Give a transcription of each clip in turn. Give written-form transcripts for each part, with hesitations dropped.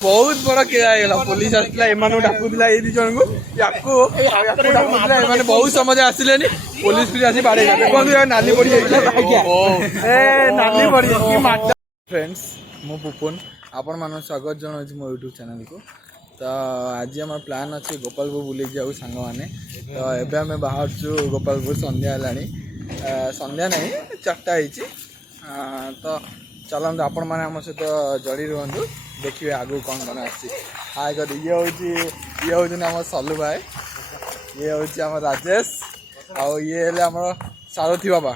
बहुत बड़ा केला ହେଇଗଲା पुलिस आसला एमानु डाकुला ए दी जन को याको डाकुला एमाने बहुत समय आसिलेनी पुलिस भी आसी बाड़े जाते कोन नाली पड़ी जाइला भाग्या ए नाली पड़ी की माटा फ्रेंड्स मो पुपुन आपण मान स्वागत जनाउछि मो YouTube चैनल को। तो आज आम प्लान अच्छे गोपालपुर बुले जाऊ सांग मैंने। तो एबे आम बाहर गोपालपुर संध्या है संध्या नहीं 4टा होती। तो चलते आपण मैंने आम सहित जड़ी रुहतु देखिए आगू कौन कौन आए कर ये हूँ आम सलू भाई ये हूँ आम राजेश आउ ये आम सारथी बाबा।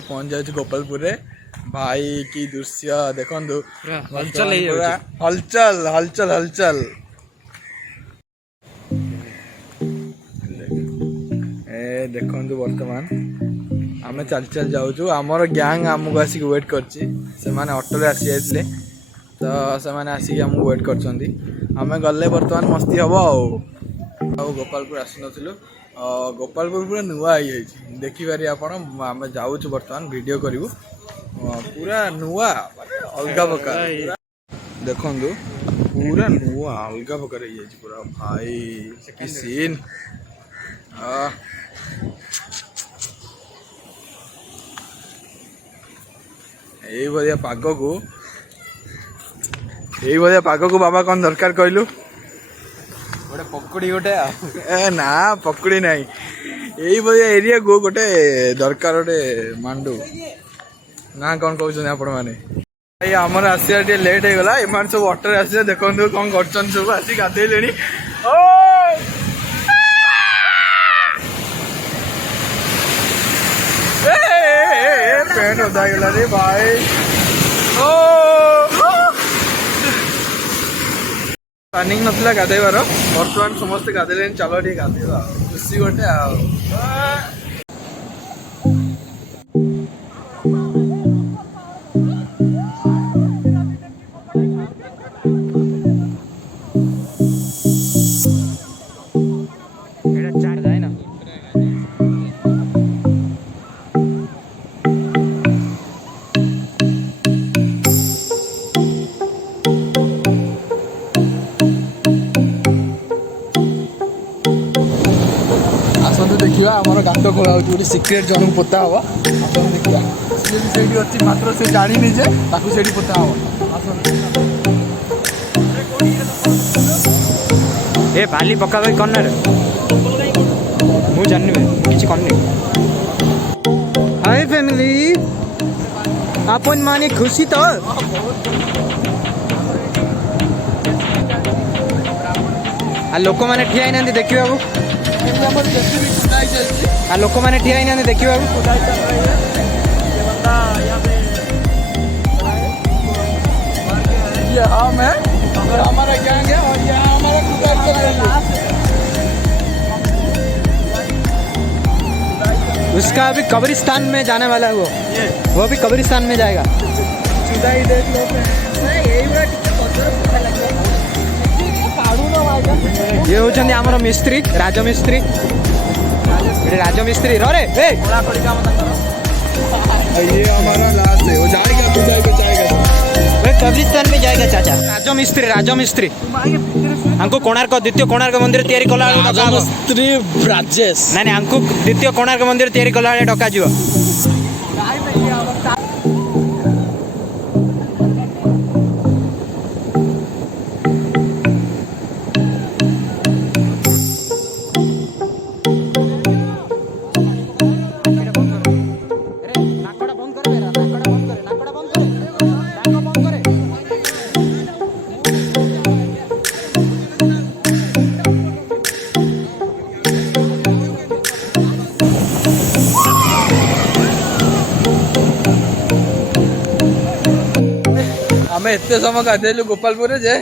पहुंच जाए गोपालपुर रे भाई की दृश्य देखु हलचल हलचल हलचल हलचल ए देखु बर्तमान आम चल चल जाऊँ आमर गैंग आमको आसिक वेट करछि से माने ऑटो रे आसी जाइतले तो से माने आसिक आमको वेट करछंती आमे गल्ले बर्तमान मस्ती हबो आ गोपालपुर आसी नथिलु गोपालपुर पूरा नुआ ही देखिपारे आपण आम जाऊँ बर्तमान वीडियो करूँ पूरा नुआ अलग प्रकार देखु पूरा नुआ अलग प्रकार पूरा भाई की सीन ये पाग को ये पाग को बाबा कौन दरकार कहलु गोटे पकड़ी गोटे ना पकड़ी नहीं यही भाई एरिया को गोटे दरकार गोटे मांडू ना कौन कहते आपण मैंने भाई आमर आसा लेट हो गला एम सब ऑटो आस देखो कौन कर सब आसी गाधेले पेंट ओदा गला रे भाई प्लानिंग नथिला गाधेबार बर्तमान समस्त गाधेले चलो टे गाधेबा खुशी गोटे देखिए आमर गात खोला गोटे सिक्रेट जन को पोता हम देखा सी अच्छी मात्र से जानी जे से पोता हम ए भाली पका भाई कौन मुझे जाननी किसी कौन हाय फैमिली अपन माने खुशी तो लोक मैंने ठिया ना देखिए बाबू लोक मैंने ठिया ना देखिए बाबू ये हम है और हमारा गैंग है और ये हमारा उसका अभी कब्रिस्तान में जाने वाला है वो भी कब्रिस्तान में जाएगा। सीधा ही देख लो ये होचंदी आमर मिस्त्री राजमिस्त्री राजमिस्त्री रे ये हमारा लास्ट है वो जाएगा तू जाएगा कब्रिस्तान में जाएगा चाचा। राजमिस्त्री हमको कोणार्क द्वितीय कोणार्क मंदिर तैयारी कला राजमिस्त्री राजेश नहीं हमको द्वितीय कोणार्क मंदिर तैयारी कला डका जीव। आम एत समय गाधेलु गोपालपुर जे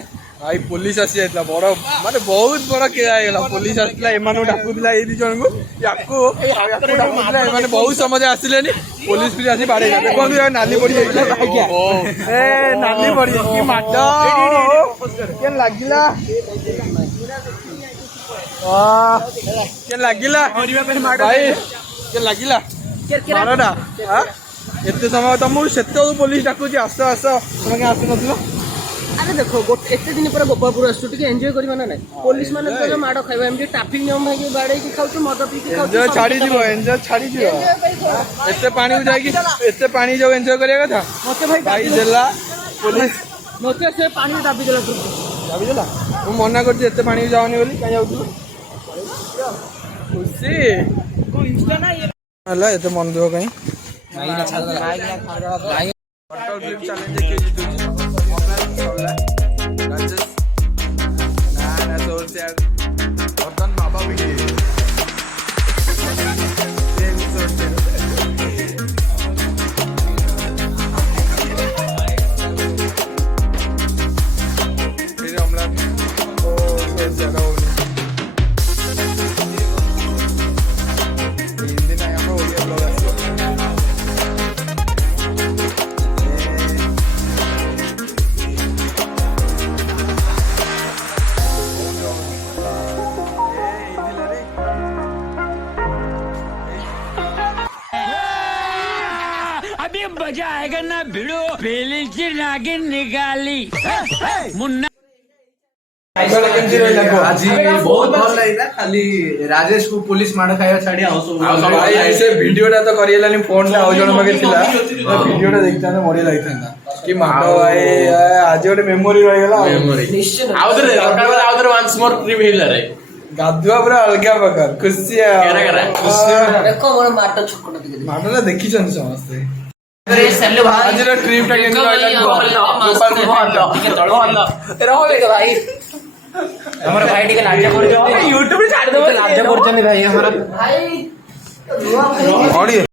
भाई पुलिस आसी जाता बड़ माने बहुत बड़ केला पुलिस आसला एमानु डाकुला ए दी जन को याकू डाकुला एमाने बहुत समय आसिले पुलिस भी आसी बाड़े जाते कोन नाली पड़ी जाइला ए नाली पड़ी की माडो केन लागिला वाह केन लागिला भाई केन लागिला मारडा हां एते समय तुमको सेते पुलिस डाकुची आस आस तुम आस नथिलो। अरे देखो एते दिन पर गोपालपुर आसु टिके एन्जॉय करबा ना नहीं पुलिस माने तो माडो खाइबा एमडी ट्रैफिक नियम भाई बाडे की खाउ मद पी के खाउ एन्जॉय छाड़ी जीवो एते पानी जाई एते पानी जो एन्जॉय करिया कथा मते भाई देला पुलिस मते से पानी दाबी देला मु मना करछि एते पानी जाओनी बोली का जाउ खुशी को इंस्टा ना ये हला एते मन देबो कहीं फोटो क्लिप चैलेंज के जीतुची राजेश ना सोच यार वर्तन बाबा भी फिर हमला ओ ये ज्यादा हो हिंदी ना हम ओडिया ब्लॉग अभी मजा आएगा ना भिड़ो पहले से नागिन निकाली मुन्ना आज बहुत भल लगा खाली राजेश को पुलिस माड़ खाया छाड़ी भाई ऐसे वीडियोटा तो करियलानी फोन ला आउ जण बगे थिला वीडियोटा देखता ना मरिया लागिथांदा कि माडो भाई आज गोटे मेमोरी रहि गेला निश्चय आउदर वंस मोर प्रीमियर रे गाधुआ पूरा अलगा प्रकार खुशी देखो मोर माटो छोकट दिखे माडोला देखि छन समस्ते अरे सल्लू भाई आज रे ट्रिप टा केन गोपालपुर के तळ बंद रहो बेगा भाई हमारा भाई टिके लाजा कर जाओ यूट्यूब पे छाड़ दो लाजा करछनी भाई हमारा भाई ऑडियो